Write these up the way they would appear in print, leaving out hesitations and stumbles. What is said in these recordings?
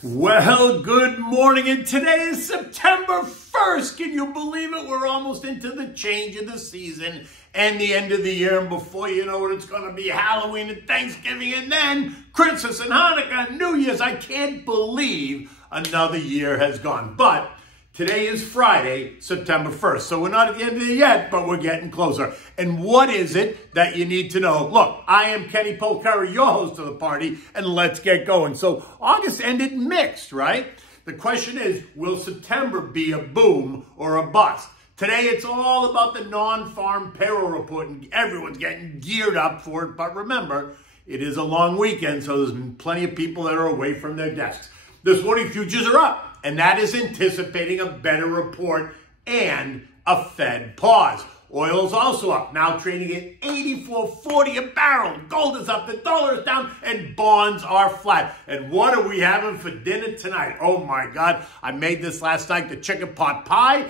Well, good morning, and today is September 1st. Can you believe it? We're almost into the change of the season and the end of the year, and before you know it, it's going to be Halloween and Thanksgiving, and then Christmas and Hanukkah and New Year's. I can't believe another year has gone, but today is Friday, September 1st, so we're not at the end of the year yet, but we're getting closer. And what is it that you need to know? Look, I am Kenny Polcari, your host of the party, and let's get going. So August ended mixed, right? The question is, will September be a boom or a bust? Today, it's all about the non-farm payroll report, and everyone's getting geared up for it. But remember, it is a long weekend, so there's plenty of people that are away from their desks. This morning, futures are up. And that is anticipating a better report and a Fed pause. Oil's also up, now trading at $84.40 a barrel. Gold is up, the dollar is down, and bonds are flat. And what are we having for dinner tonight? Oh my God, I made this last night, the chicken pot pie.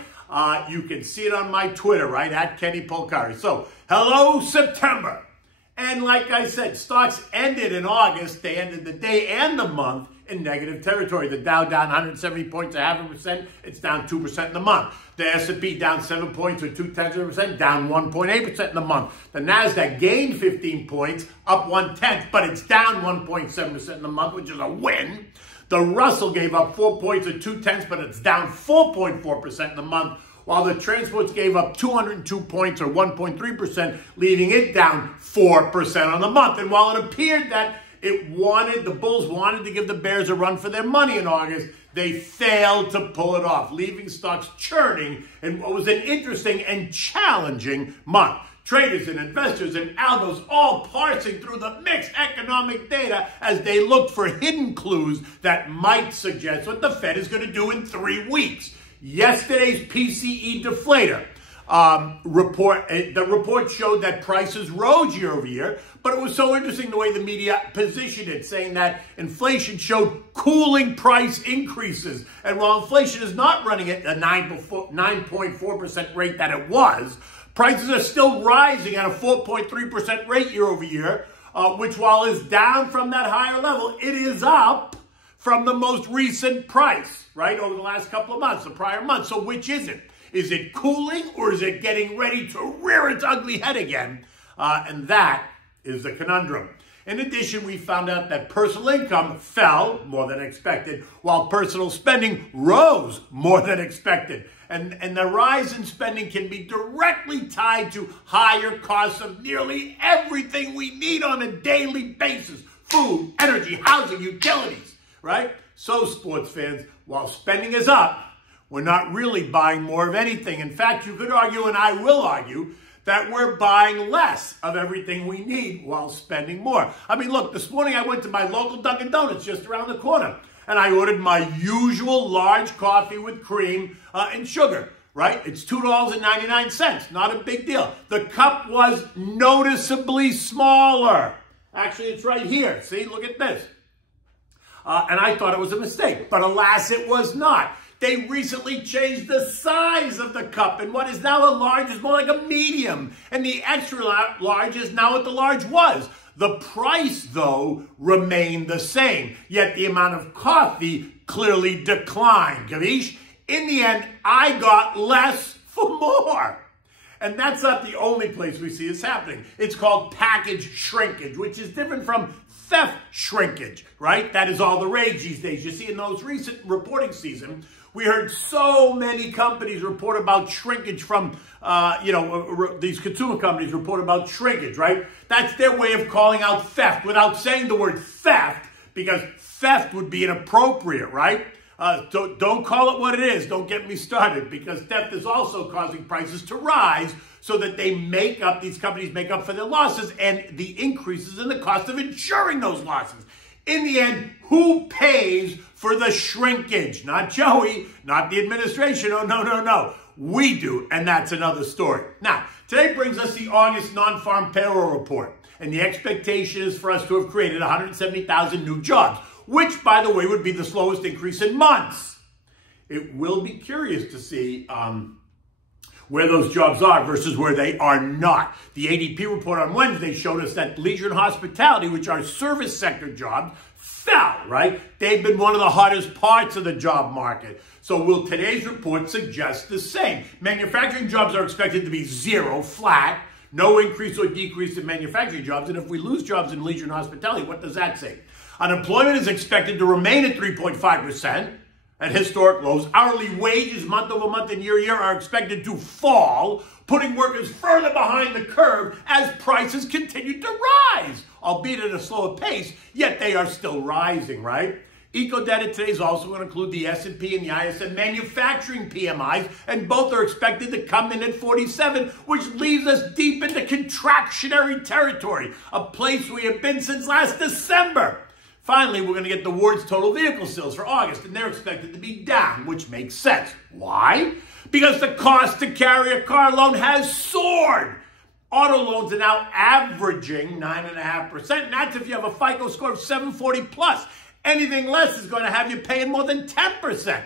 You can see it on my Twitter, right, at Kenny Polcari. So, hello, September. And like I said, stocks ended in August. They ended the day and the month in negative territory. The Dow down 170 points, 0.5%. It's down 2% in the month. The S&P down 7 points, or 0.2%, down 1.8% in the month. The Nasdaq gained 15 points, up 0.1, but it's down 1.7% in the month, which is a win. The Russell gave up 4 points, or 0.2, but it's down 4.4% in the month, while the transports gave up 202 points, or 1.3%, leaving it down 4% on the month. And while it appeared that the bulls wanted to give the bears a run for their money in August, they failed to pull it off, leaving stocks churning in what was an interesting and challenging month. Traders and investors and algos all parsing through the mixed economic data as they looked for hidden clues that might suggest what the Fed is going to do in 3 weeks. Yesterday's PCE deflator the report showed that prices rose year over year, but it was so interesting the way the media positioned it, saying that inflation showed cooling price increases. And while inflation is not running at a 9.4% rate that it was, prices are still rising at a 4.3% rate year over year, which while is down from that higher level, it is up from the most recent price, right, over the last couple of months, the prior month. So which is it? Is it cooling, or is it getting ready to rear its ugly head again? And that is the conundrum. In addition, we found out that personal income fell more than expected, while personal spending rose more than expected. And the rise in spending can be directly tied to higher costs of nearly everything we need on a daily basis: food, energy, housing, utilities, right? So, sports fans, while spending is up, we're not really buying more of anything. In fact, you could argue, and I will argue, that we're buying less of everything we need while spending more. I mean, look, this morning I went to my local Dunkin' Donuts just around the corner, and I ordered my usual large coffee with cream and sugar, right? It's $2.99, not a big deal. The cup was noticeably smaller. Actually, it's right here. See, look at this. And I thought it was a mistake, but alas, it was not. They recently changed the size of the cup, and what is now a large is more like a medium, and the extra large is now what the large was. The price, though, remained the same, yet the amount of coffee clearly declined. Gavish? In the end, I got less for more. And that's not the only place we see this happening. It's called package shrinkage, which is different from theft shrinkage, right? That is all the rage these days. You see, in those recent reporting season, we heard so many companies report about shrinkage from, these consumer companies report about shrinkage, right? That's their way of calling out theft without saying the word theft, because theft would be inappropriate, right? Don't call it what it is. Don't get me started, because theft is also causing prices to rise so that these companies make up for their losses and the increases in the cost of insuring those losses. In the end, who pays for the shrinkage? Not Joey, not the administration. Oh, no. We do, and that's another story. Now, today brings us the August non-farm payroll report, and the expectation is for us to have created 170,000 new jobs, which, by the way, would be the slowest increase in months. It will be curious to see where those jobs are versus where they are not. The ADP report on Wednesday showed us that leisure and hospitality, which are service sector jobs, fell, right? They've been one of the hottest parts of the job market. So will today's report suggest the same? Manufacturing jobs are expected to be zero, flat, no increase or decrease in manufacturing jobs. And if we lose jobs in leisure and hospitality, what does that say? Unemployment is expected to remain at 3.5%. At historic lows. Hourly wages month over month and year are expected to fall, putting workers further behind the curve as prices continue to rise, albeit at a slower pace, yet they are still rising, right? Eco-data today is also going to include the S&P and the ISM manufacturing PMIs, and both are expected to come in at 47, which leaves us deep into contractionary territory, a place we have been since last December. Finally, we're going to get the Ward's total vehicle sales for August, and they're expected to be down, which makes sense. Why? Because the cost to carry a car loan has soared. Auto loans are now averaging 9.5%, and that's if you have a FICO score of 740 plus. Anything less is going to have you paying more than 10%.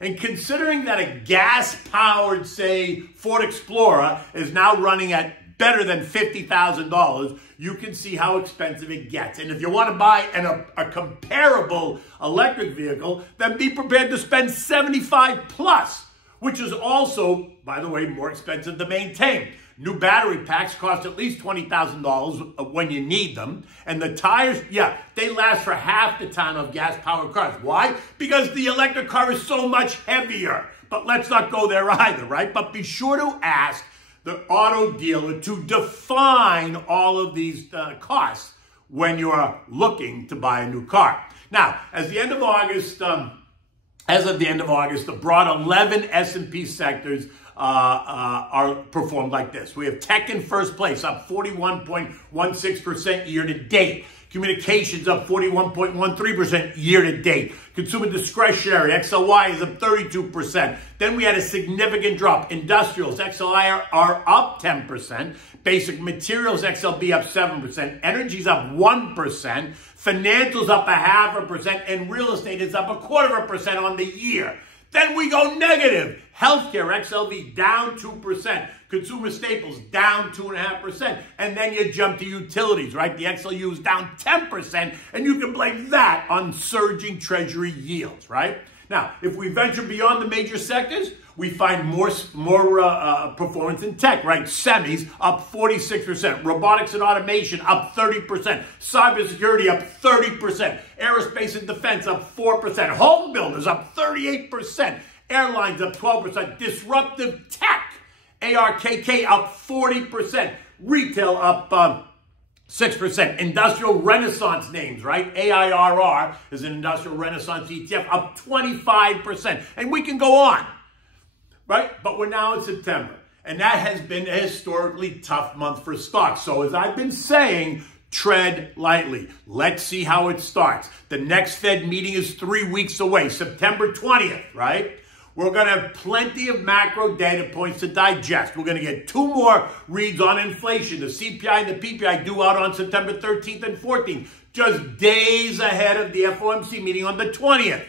And considering that a gas-powered, say, Ford Explorer is now running at better than $50,000, you can see how expensive it gets. And if you want to buy a comparable electric vehicle, then be prepared to spend $75 plus, which is also, by the way, more expensive to maintain. New battery packs cost at least $20,000 when you need them. And the tires, yeah, they last for half the time of gas-powered cars. Why? Because the electric car is so much heavier. But let's not go there either, right? But be sure to ask the auto dealer to define all of these costs when you are looking to buy a new car. Now, as of the end of August, the broad 11 S&P sectors are performed like this. We have tech in first place, up 41.16% year to date. Communications up 41.13% year to date. Consumer discretionary, XLY, is up 32%. Then we had a significant drop. Industrials, XLI are up 10%. Basic materials, XLB up 7%. Energy's up 1%. Financials up 0.5%. And real estate is up 0.25% on the year. Then we go negative. Healthcare, XLV, down 2%. Consumer staples, down 2.5%. And then you jump to utilities, right? The XLU is down 10%. And you can blame that on surging treasury yields, right? Now, if we venture beyond the major sectors, we find more performance in tech, right? Semis up 46%. Robotics and automation up 30%. Cybersecurity up 30%. Aerospace and defense up 4%. Home builders up 38%. Airlines up 12%. Disruptive tech, ARKK, up 40%. Retail up 6%. Industrial Renaissance names, right? AIRR is an Industrial Renaissance ETF, up 25%. And we can go on, right? But we're now in September. And that has been a historically tough month for stocks. So as I've been saying, tread lightly. Let's see how it starts. The next Fed meeting is 3 weeks away, September 20th, right? We're going to have plenty of macro data points to digest. We're going to get 2 more reads on inflation. The CPI and the PPI due out on September 13th and 14th, just days ahead of the FOMC meeting on the 20th,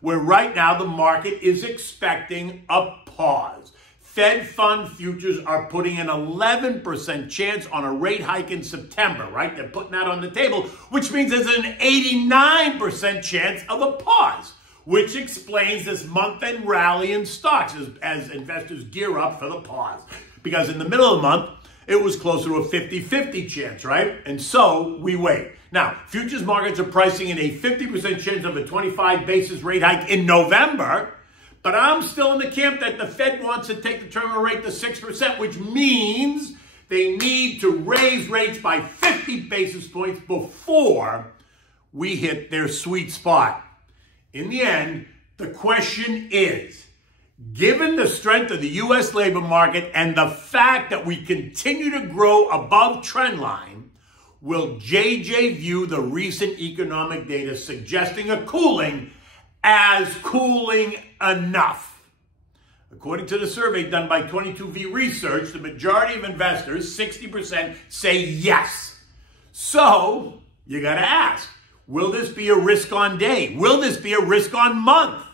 where right now the market is expecting a pause. Fed fund futures are putting an 11% chance on a rate hike in September, right? They're putting that on the table, which means there's an 89% chance of a pause, which explains this month-end rally in stocks as investors gear up for the pause. Because in the middle of the month, it was closer to a 50-50 chance, right? And so we wait. Now, futures markets are pricing in a 50% chance of a 25 basis rate hike in November, but I'm still in the camp that the Fed wants to take the terminal rate to 6%, which means they need to raise rates by 50 basis points before we hit their sweet spot. In the end, the question is, given the strength of the U.S. labor market and the fact that we continue to grow above trend line, will JJ view the recent economic data suggesting a cooling as cooling enough? According to the survey done by 22V Research, the majority of investors, 60%, say yes. So, you got to ask, will this be a risk-on day? Will this be a risk-on month?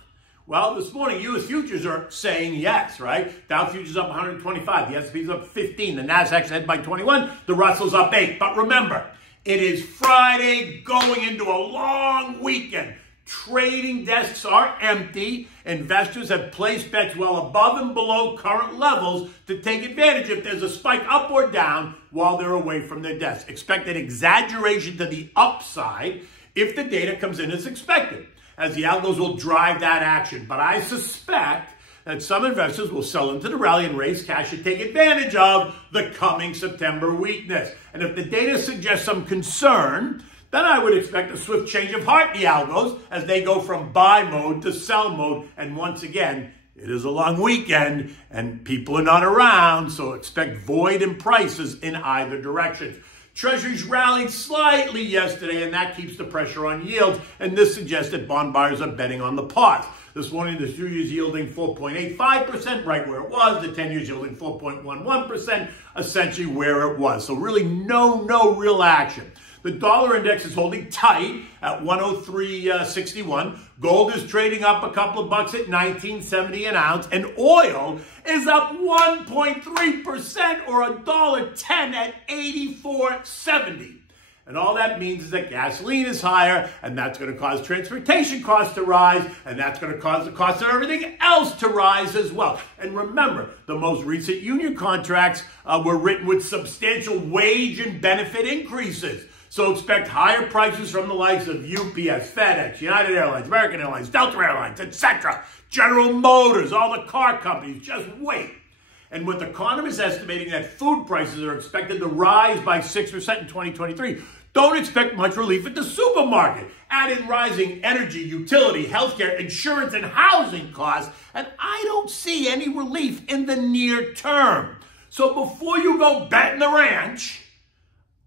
Well, this morning, U.S. futures are saying yes, right? Dow futures up 125. The S&P's up 15. The Nasdaq's ahead by 21. The Russell's up 8. But remember, It is Friday, going into a long weekend. Trading desks are empty. Investors have placed bets well above and below current levels to take advantage if there's a spike up or down while they're away from their desks. Expect an exaggeration to the upside if the data comes in as expected, as the algos will drive that action. But I suspect that some investors will sell into the rally and raise cash to take advantage of the coming September weakness. And if the data suggests some concern, then I would expect a swift change of heart in the algos as they go from buy mode to sell mode. And once again, it is a long weekend and people are not around, so expect void in prices in either direction. Treasuries rallied slightly yesterday, and that keeps the pressure on yields, and this suggests that bond buyers are betting on the pause. This morning, the 3 years yielding 4.85%, right where it was. The 10 years yielding 4.11%, essentially where it was. So really no real action. The dollar index is holding tight at 103.61. Gold is trading up a couple of bucks at 19.70 an ounce, and oil is up 1.3% or $1.10 at 84.70. And all that means is that gasoline is higher, and that's going to cause transportation costs to rise, and that's going to cause the cost of everything else to rise as well. And remember, the most recent union contracts were written with substantial wage and benefit increases. So expect higher prices from the likes of UPS, FedEx, United Airlines, American Airlines, Delta Airlines, etc. General Motors, all the car companies, just wait. And with economists estimating that food prices are expected to rise by 6% in 2023, don't expect much relief at the supermarket. Add in rising energy, utility, healthcare, insurance, and housing costs, and I don't see any relief in the near term. So before you go betting the ranch,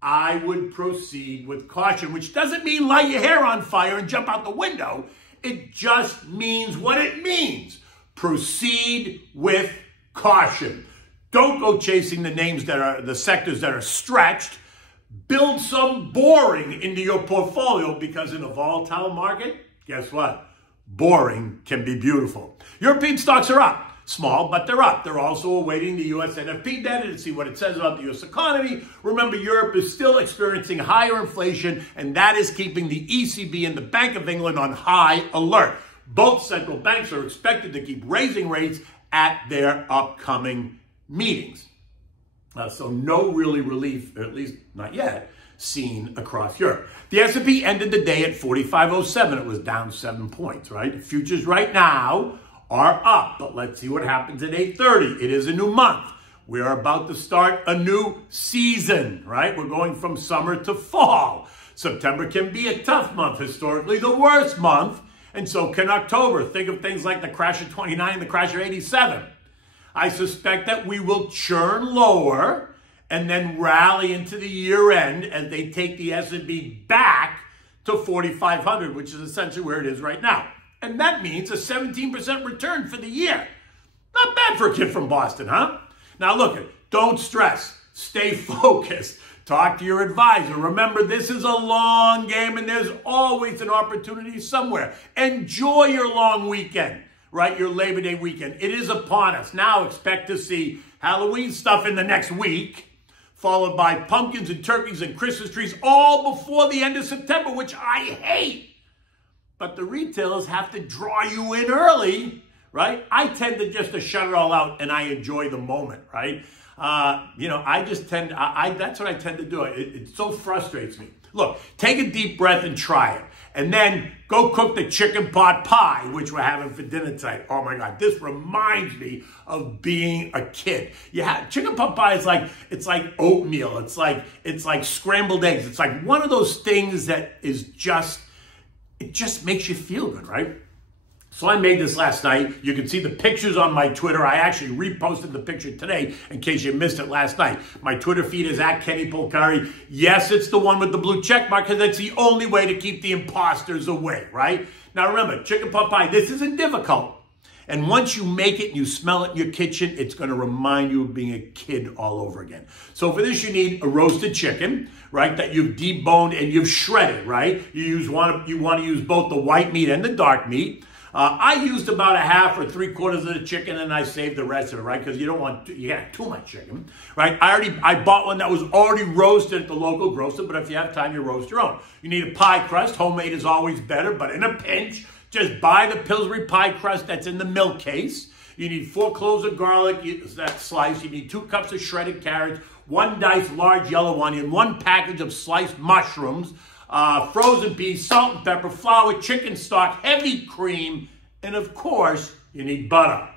I would proceed with caution, which doesn't mean light your hair on fire and jump out the window. It just means what it means. Proceed with caution. Don't go chasing the names that are the sectors that are stretched. Build some boring into your portfolio, because in a volatile market, guess what? Boring can be beautiful. European stocks are up. Small, but they're up. They're also awaiting the U.S. NFP data to see what it says about the U.S. economy. Remember, Europe is still experiencing higher inflation, and that is keeping the ECB and the Bank of England on high alert. Both central banks are expected to keep raising rates at their upcoming meetings. So no really relief, or at least not yet, seen across Europe. The S&P ended the day at 4507. It was down 7 points, right? Futures right now are up, but let's see what happens at 8:30. It is a new month. We are about to start a new season, right? We're going from summer to fall. September can be a tough month, historically the worst month, and so can October. Think of things like the crash of 29 and the crash of 87. I suspect that we will churn lower and then rally into the year end as they take the S&P back to 4,500, which is essentially where it is right now. And that means a 17% return for the year. Not bad for a kid from Boston, huh? Now look, don't stress. Stay focused. Talk to your advisor. Remember, this is a long game and there's always an opportunity somewhere. Enjoy your long weekend, right? Your Labor Day weekend. It is upon us. Now expect to see Halloween stuff in the next week, followed by pumpkins and turkeys and Christmas trees all before the end of September, which I hate. But the retailers have to draw you in early, right? I tend to just to shut it all out and I enjoy the moment, right? I just tend, that's what I tend to do. It so frustrates me. Look, take a deep breath and try it. And then go cook the chicken pot pie, which we're having for dinner tonight. Oh my God, this reminds me of being a kid. Chicken pot pie is it's like oatmeal. It's like scrambled eggs. It's like one of those things that is just, it just makes you feel good, right? So I made this last night. You can see the pictures on my Twitter. I actually reposted the picture today in case you missed it last night. My Twitter feed is @KennyPolcari. Yes, it's the one with the blue check mark because that's the only way to keep the imposters away, right? Now remember, chicken pot pie, this isn't difficult. And once you make it and you smell it in your kitchen, it's going to remind you of being a kid all over again. So for this, you need a roasted chicken, right, that you've deboned and you've shredded, right? You want to use both the white meat and the dark meat. I used about a half or 3/4 of the chicken, and I saved the rest of it, right? Because you don't want you got too much chicken, right? I bought one that was already roasted at the local grocer, but if you have time, you roast your own. You need a pie crust. Homemade is always better, but in a pinch, just buy the Pillsbury pie crust that's in the milk case. You need 4 cloves of garlic that sliced. You need 2 cups of shredded carrots, 1 diced large yellow onion, 1 package of sliced mushrooms, frozen peas, salt and pepper, flour, chicken stock, heavy cream, and of course, you need butter.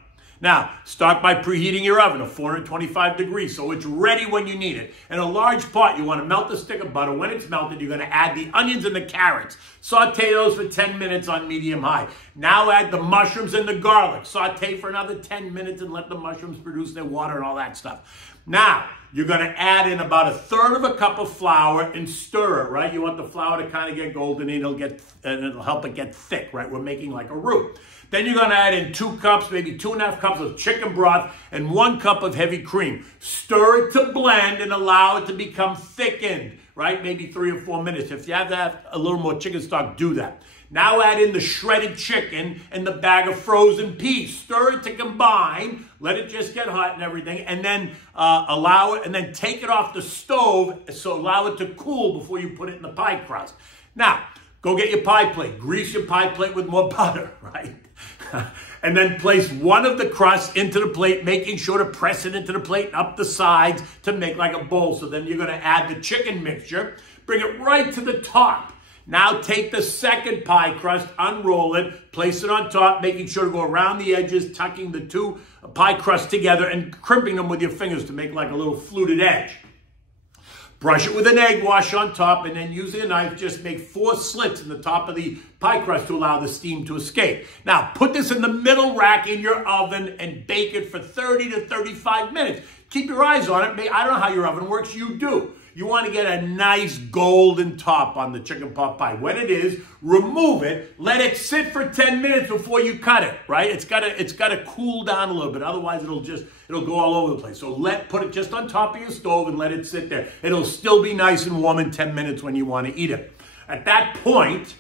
Now, start by preheating your oven to 425 degrees so it's ready when you need it. In a large pot, you want to melt a stick of butter. When it's melted, you're going to add the onions and the carrots. Saute those for 10 minutes on medium-high. Now add the mushrooms and the garlic. Saute for another 10 minutes and let the mushrooms produce their water and all that stuff. Now, you're going to add in about 1/3 of a cup of flour and stir it, right? You want the flour to kind of get golden and it'll help it get thick, right? We're making like a roux. Then you're going to add in 2 cups, maybe 2.5 cups of chicken broth and 1 cup of heavy cream. Stir it to blend and allow it to become thickened, right? Maybe 3 or 4 minutes. If you have to have a little more chicken stock, do that. Now add in the shredded chicken and the bag of frozen peas. Stir it to combine. Let it just get hot and everything. And then allow it, and then take it off the stove. So allow it to cool before you put it in the pie crust. Now, go get your pie plate. Grease your pie plate with more butter, right? And then place one of the crusts into the plate, making sure to press it into the plate and up the sides to make like a bowl. So then you're going to add the chicken mixture, bring it right to the top. Now take the second pie crust, unroll it, place it on top, making sure to go around the edges, tucking the 2 pie crusts together and crimping them with your fingers to make like a little fluted edge. Brush it with an egg wash on top, and then using a knife, just make 4 slits in the top of the pie crust to allow the steam to escape. Now, put this in the middle rack in your oven and bake it for 30 to 35 minutes. Keep your eyes on it. I don't know how your oven works. You do. You want to get a nice golden top on the chicken pot pie. When it is, remove it. Let it sit for 10 minutes before you cut it, right? It's got to cool down a little bit. Otherwise, it'll go all over the place. So put it just on top of your stove and let it sit there. It'll still be nice and warm in 10 minutes when you want to eat it. At that point,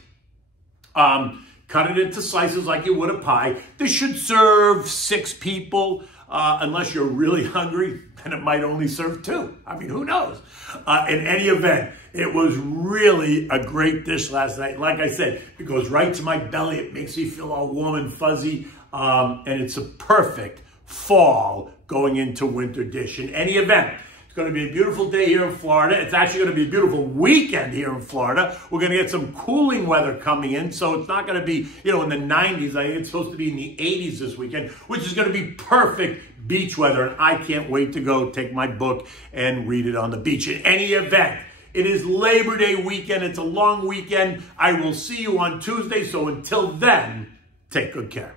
cut it into slices like you would a pie. This should serve 6 people. Unless you're really hungry, then it might only serve 2. I mean, who knows? In any event, it was really a great dish last night. Like I said, it goes right to my belly. It makes me feel all warm and fuzzy. And it's a perfect fall going into winter dish. In any event, it's going to be a beautiful day here in Florida. It's actually going to be a beautiful weekend here in Florida. We're going to get some cooling weather coming in, so it's not going to be, in the 90s. I think it's supposed to be in the 80s this weekend, which is going to be perfect beach weather, and I can't wait to go take my book and read it on the beach. In any event, it is Labor Day weekend. It's a long weekend. I will see you on Tuesday, so until then, take good care.